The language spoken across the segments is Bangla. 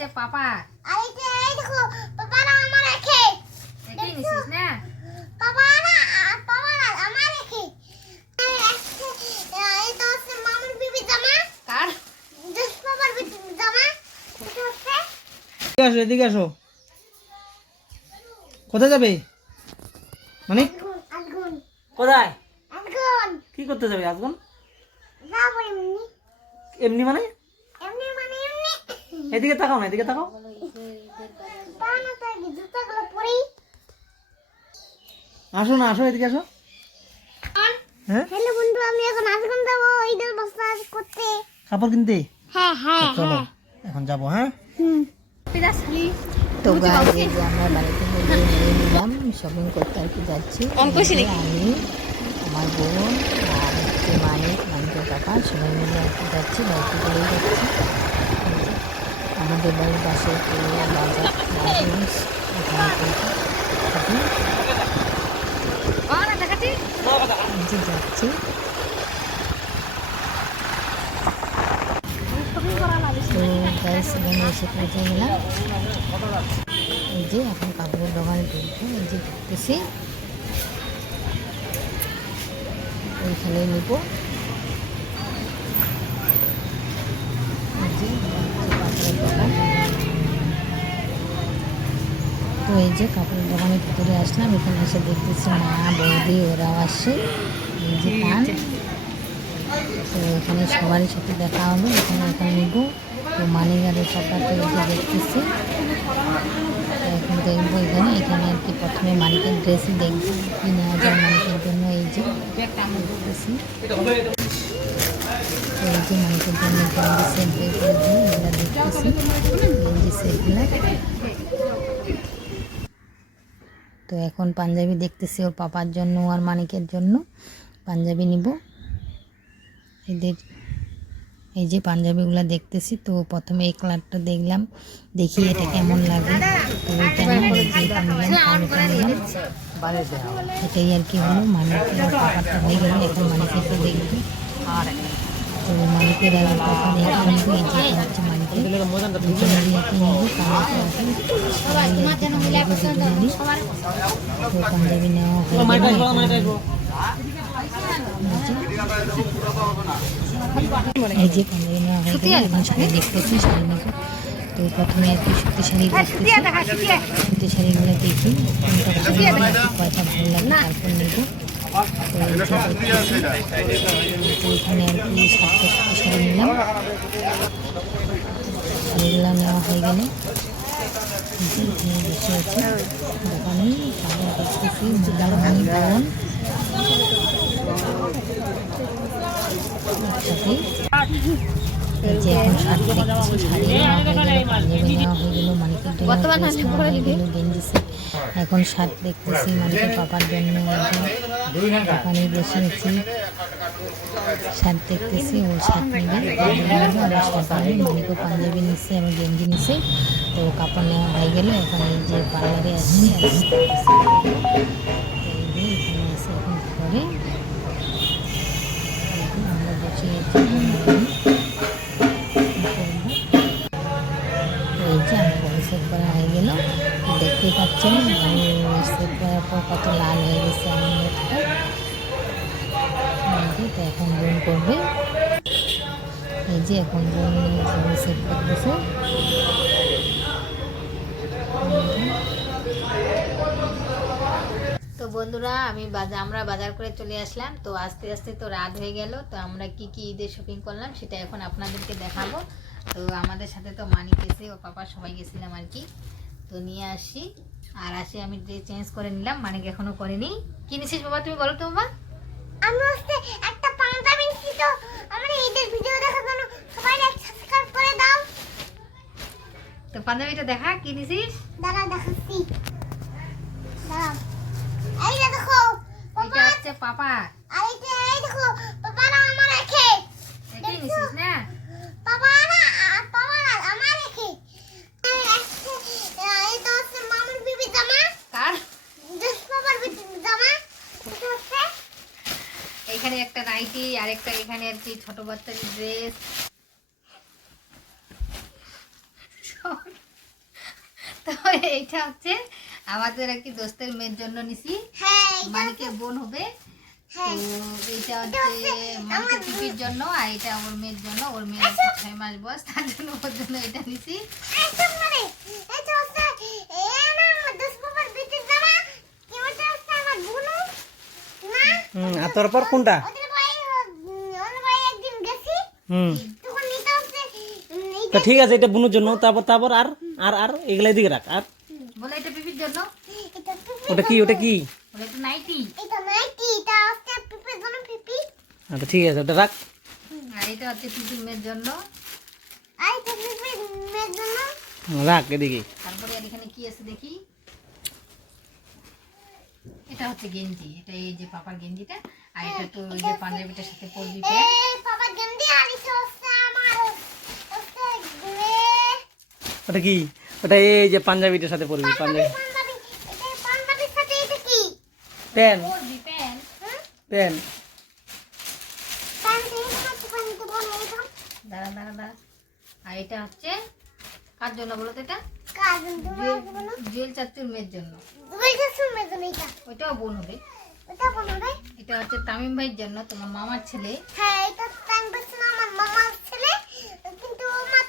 হচ্ছে পাপা। আর এই দেখো পাপারা আমার রেখে এটাই নিছিস না? পাপারা পাপারা আমার রেখে এটা হচ্ছে মামুর বিবি জামা। কার? দশ পাপার বিবি জামা। এটা হচ্ছে এদিকে আসো এদিকে আসো। কোথায় যাবে? মানে? কোথায়? আগুন কি করতে যাবে আজগন? যাব এমনি। এমনি মানে? এদিকে তাকাও না এদিকে তাকাও। আসো না আসো এদিকে আসো। হ্যাঁ? হ্যালো বন্ধু আমি এখন আজগুন যাব ঈদের বস্তা করতে। কাপড় কিনতে? হ্যাঁ হ্যাঁ চলো এখন যাব হ্যাঁ? হুম। তো গাইজ আমরা বাড়িতে নিয়ে নিলাম শপিং করতে আর কি যাচ্ছি। আমি আমার বোন আর মানিক মানিকের পাপা সবাই মিলে আর কি যাচ্ছি বাড়িতে যাচ্ছি। আমাদের বাড়ির পাশে যাচ্ছি। তো এখানে এসে পৌঁছে এই যে এখন কাপড়ের দোকানে ঢুকবো এই যে ঢুকতেছি। ওইখানে নিব এই যে কাপড়ের দোকান তো এই যে কাপড়ের দোকানের ভিতরে আসলাম এখানে এসে দেখতেছি মা বৌদি ওরাও আসছে। এই যে পান। তো এখানে সবারই সাথে দেখা হলো এখানে এখন নিব। তো মানিগারের পাপাকে এই যে দেখতেছি। এখন দেখব এখানে এখানে আর কি প্রথমে মানিকের ড্রেসই দেখব কি নেওয়া যায় মানিকের জন্য এই যে। দেখতেছি। তো এই যে মানিকের জন্য এগুলো দেখতেছি। গেঞ্জি সেটগুলো তো এখন পাঞ্জাবি দেখতেছি ওর পাপার জন্য আর মানিকের জন্য। পাঞ্জাবি নিব। এদের এই যে পাঞ্জাবিগুলো দেখতেছি, তো প্রথমে এই কালারটা দেখলাম, দেখি এটা কেমন লাগে। এটাই আর কি হলো, মানিকের পাপারটা হয়ে গেল, এখন মানিকের দেখবি। তো নিয়ে এই যে হচ্ছে পাঞ্জাবি এই যে পাঞ্জাবি নেওয়া হয়ে গেল এখন তো প্রথমে আর কি সুতি শাড়ি সুতি শাড়িগুলো দেখি কোনটা ভালো লাগে কয়টা ভালো লাগে তারপর নেব তো এখানে আর কি সাতটা সুতি নিলাম শাড়িগুলো নেওয়া হয়ে গেলে বসে আছে দোকানে দেখতেছি মুদামণি বোন একসাথে যে এখন শাড়ি দেখছি শাড়ি নেওয়া হয়ে গেল মানিকের গেঞ্জি set। এখন শার্ট দেখতেছি মানে পাপার জন্য দোকানে বসে আছি। শার্ট দেখতেছি ও শার্ট নেবে। আমার আবার নেবে পাঞ্জাবি নিচ্ছে এবং গেঞ্জি নিচ্ছে তো কাপড় নেওয়া হয়ে গেলে এখন এই যে পার্লারে আসছি দেখতেই পাচ্ছেন আমি করার পর কত লাল হয়ে গেছে আমার তো এখন বোন করবে। এই যে, এখন বোন সেট করতেছে। তো বন্ধুরা, আমি বাজার আমরা বাজার করে চলে আসলাম। তো আস্তে আস্তে তো রাত হয়ে গেল। তো আমরা কি কি ঈদের শপিং করলাম, সেটা এখন আপনাদেরকে দেখাবো। তো আমাদের সাথে তো মানিক গেছে ও পাপা সবাই গেছিলাম আর কি। তো নিয়ে আসি। আর আসি আমি ড্রেস চেঞ্জ করে নিলাম মানে এখনও করেনি। কি নিছিস বাবা তুমি বলো তো বাবা। আমি হচ্ছে একটা পাঞ্জাবি নিচ্ছি তো। আমার ঈদের ভিডিও দেখার জন্য সবাই লাইক সাবস্ক্রাইব করে দাও। তো পাঞ্জাবিটা দেখা কি নিছিস? দাঁড়া দেখাচ্ছি। দাঁড়াও এই দেখো এটা হচ্ছে পাপা আর এইটা এই দেখো পাপারা আমার রেখে এটাই নিছিস না পাপারা পাপারা আমার রেখে এটা হচ্ছে মামুর বিবি জামা কার দশ পাপার বিবি জামা এটা হচ্ছে এখানে একটা নাইটি আর একটা এখানে আর কি ছোট বাচ্চার ড্রেস। এইটা হচ্ছে আমাদের একটি দোস্তের মেয়ের জন্য নিছি। হ্যাঁ বোন হবে। তো হ্যাঁ এইটা হচ্ছে মানিকের পিপির জন্য আর এটা ওর মেয়ের জন্য। ওর মেয়ের হচ্ছে ছয় মাস বয়স তার জন্য ওর জন্য এটা নিছি এইটা মানে এটা হচ্ছে এ না আমার দোস্ত বাবার বিটির জামা কি ওটা হচ্ছে আমার বুনু না হুম আর তোর পর কোনটা? হুম। তো ঠিক আছে এটা বুনুর জন্য। তারপর তারপর আর আর আর এগুলা এদিকে রাখ। আর বলে এটা পিপির জন্য। ওটা কি ওটা কি? বলে এটা নাইটি। এটা নাইটি এটা হচ্ছে পিপির জন্য পিপি। আচ্ছা ঠিক আছে ওটা রাখ। আর এটা হচ্ছে পিপির মেয়ের জন্য। আর এটা পিপির মেয়ের জন্য। রাখ এদিকে। তারপরে এখানে কি আছে দেখি? এটা হচ্ছে গেঞ্জি। এটা এই যে পাপার গেঞ্জিটা আর এটা তো ওই যে পাঞ্জাবিটার সাথে পরবি প্যান্ট বাবা গন্দি আর এটা হচ্ছে আমার হচ্ছে গ্রে। ওটা কি? ওটা এই যে পাঞ্জাবিটার সাথে পরবি পাঞ্জাবি পাঞ্জাবির সাথে এটা কি? প্যান পরবি প্যান্ট প্যান্ট প্যান্ট দাঁড়া দাঁড়া দাঁড়া। আর এটা হচ্ছে কার জন্য বলো তো এটা? জুয়েল চাচুর মেয়ের জন্য। ওইটাও বোন হবে। এটা হচ্ছে তামিম ভাইয়ের জন্য তোমার মামার ছেলে। হ্যাঁ এটা পাচ্ছে আমার মামার ছেলে। কিন্তু আমার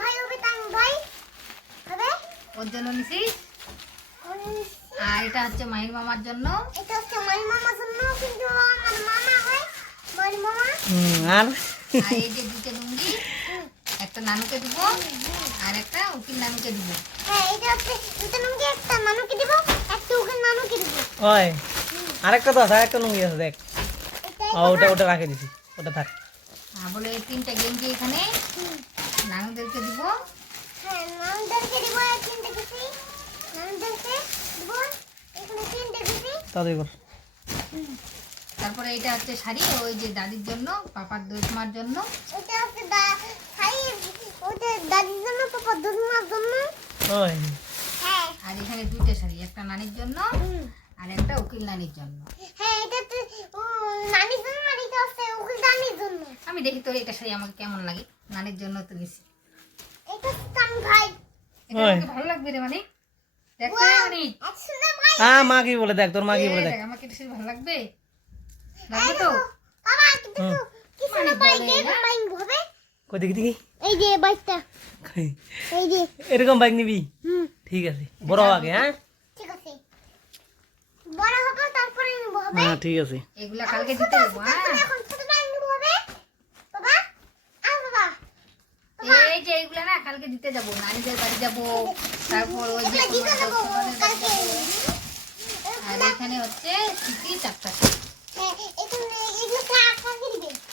ভাই হবে ভাই হবে। ওর জন্য নিছিস? আর এটা হচ্ছে মাহির মামার জন্য। এটা হচ্ছে আমার মামার জন্য কিন্তু আমার মামা হয় আমার মামা। আর? আর এই যে দুটো লুঙ্গি একটা নানুকে দিব। আর একটা উকিল নানুকে দিব। হ্যাঁ এটা হচ্ছে দুটো নুঙ্গি একটা নানুকে দিব একটা নানুকে দিব। ওই আরেকটা তো আছে আরেকটা লুঙ্গি আছে দেখ। ও ওটা ওটা রাখে দিছি ওটা থাক। আর বলে এই তিনটা গেঞ্জি এখানে? নানুদেরকে দিব। হ্যাঁ নানুদেরকে দিব তিনটে নানুদেরকে দিব এখানে তিনটে গেছি তাদের কর তারপরে এটা হচ্ছে শাড়ি ওই যে দাদির জন্য পাপার দোষমার জন্য। এটা হচ্ছে আর এখানে দুইটা শাড়ি একটা নানির জন্য আর একটা উকিল নানির জন্য। হ্যাঁ এটা তো ও, নানির জন্য উকিল আমি দেখি তোর এটা শাড়ি আমাকে কেমন লাগে নানির জন্য তো নিছি। ভালো লাগবে রে মানে। হ্যাঁ মা কি বলে দেখ তোর মা কি বলে দেখ আমাকে এটা শাড়ি ভালো লাগবে? লাগবে তো? বাবা কিন্তু হবে? কই দেখি। এই যে বাইকটা এই যে এরকম বাইক নিবি হুম ঠিক আছে বড় আগে হ্যাঁ ঠিক আছে বড় হবে তারপরে নেব হবে হ্যাঁ ঠিক আছে এগুলা কালকে দিতে দেবো হ্যাঁ তারপরে এখন ছোট বাইক নেব হবে বাবা আর বাবা এই যে এইগুলা না কালকে দিতে যাব নানিদের বাড়ি যাব তারপর ওই যে এগুলা দিতে তোমার দেবো দোস্ত বাড়ির বাড়ি কালকে যাব। আর এখানে হচ্ছে সিটি চারটা হ্যাঁ এখানে এগুলো ক্লাস কালকে দিবে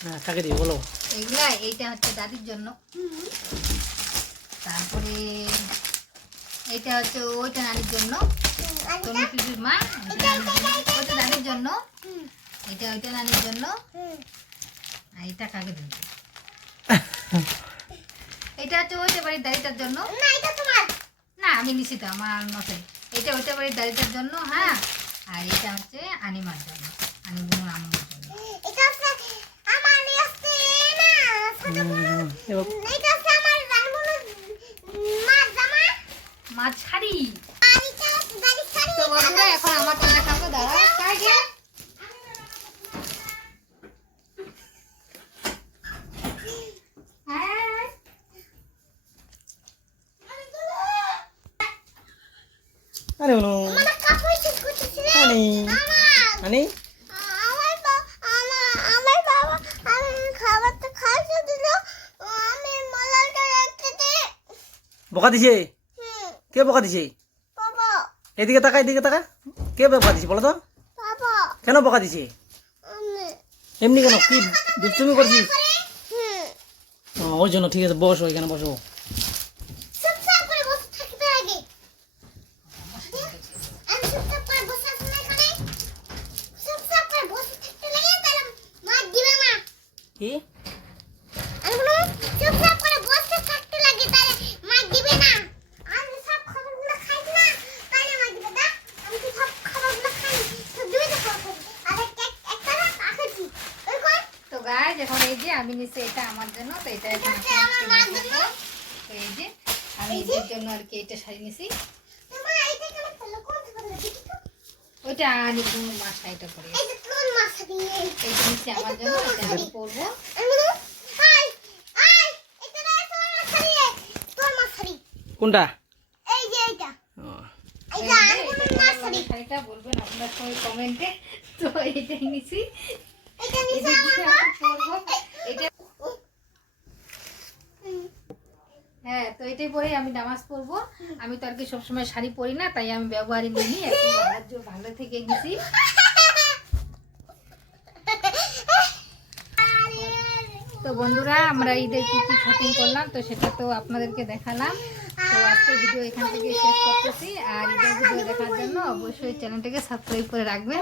হ্যাঁ কাকে দিবি বলো। এইগুলা এইটা হচ্ছে দাদির জন্য। তারপরে এইটা হচ্ছে ওইটা নানির জন্য। এটা মা ওইটা নানির জন্য, দাদির জন্য। এটা ওইটা নানির জন্য। আর এটা কাকে দেবো? এটা হচ্ছে ওইটা বাড়ির দাদিটার জন্য। না এটা তোমার। না আমি নিছি তো আমার মতে। এটা ওইটা বাড়ির দাদিটার জন্য হ্যাঁ। আর এটা হচ্ছে আনিমার জন্য আনিমুর আম্মুর জন্য এটা হচ্ছে আমার আসছে না ছোট বড় এবার এটা হচ্ছে আমার রানমুনুর মা জামা মাছ আর তো বন্ধুরা এখন আমার অনু আমার আনি আমার আনি আমার আমার আমার বাবা আমি খাবারটা বকা দিছে? কে বকা দিছে? এদিকে তাকা এদিকে তাকা। কে বকা দিছে বলো তো? কেন বকা দিছে? এমনি কেন? কি দুষ্টুমি করছিস? ওই জন্য ঠিক আছে বস ওইখানে বসো চুপচাপ করে বসে থাকতে আগে আমি চুপচাপ করে বসে আছি না এখানে চুপচাপ করে বসে থাকতে লাগে তাহলে মা দিবে মা কি আমি বললাম, চুপচাপ করে বসে থাকতে লাগে তাহলে মা দিবে না আমি সব খাবারগুলো খাই না তাহলে মা দিবে না আমি তো সব খাবারগুলো খাই তো দিবে তো খাবার আর একটা একটা না কাকেছি ওই কোন তো গাইজ এখন এই যে আমি নিচ্ছি এটা আমার জন্য তো এটা এখন। তো এই যে আমি জন্য আর কি এটা শাড়ি নিছি। ওইটা আমি কোনো মাস পরে? এইটা আমার জন্য এটা আমি পরবো। কোনটা? এই যে এইটা। এইটা আর কোন যে, মাছ এটা ছাড়ি আমার শাড়িটা বলবেন আপনার সবাই কমেন্টে। তো এইটাই নিছি। হ্যাঁ তো এটাই পরে আমি নামাজ পড়ব। আমি তো আর কি সবসময় শাড়ি পরি না, তাই আমি ব্যবহারই নিইনি একটু ভালো থেকে গেছি। তো বন্ধুরা, আমরা ঈদের কি কি শপিং করলাম, তো সেটা তো আপনাদেরকে দেখালাম। তো আজকে ভিডিও এখান থেকে শেষ করতেছি। আর ঈদের ভিডিও দেখার জন্য অবশ্যই চ্যানেলটাকে সাবস্ক্রাইব করে রাখবেন।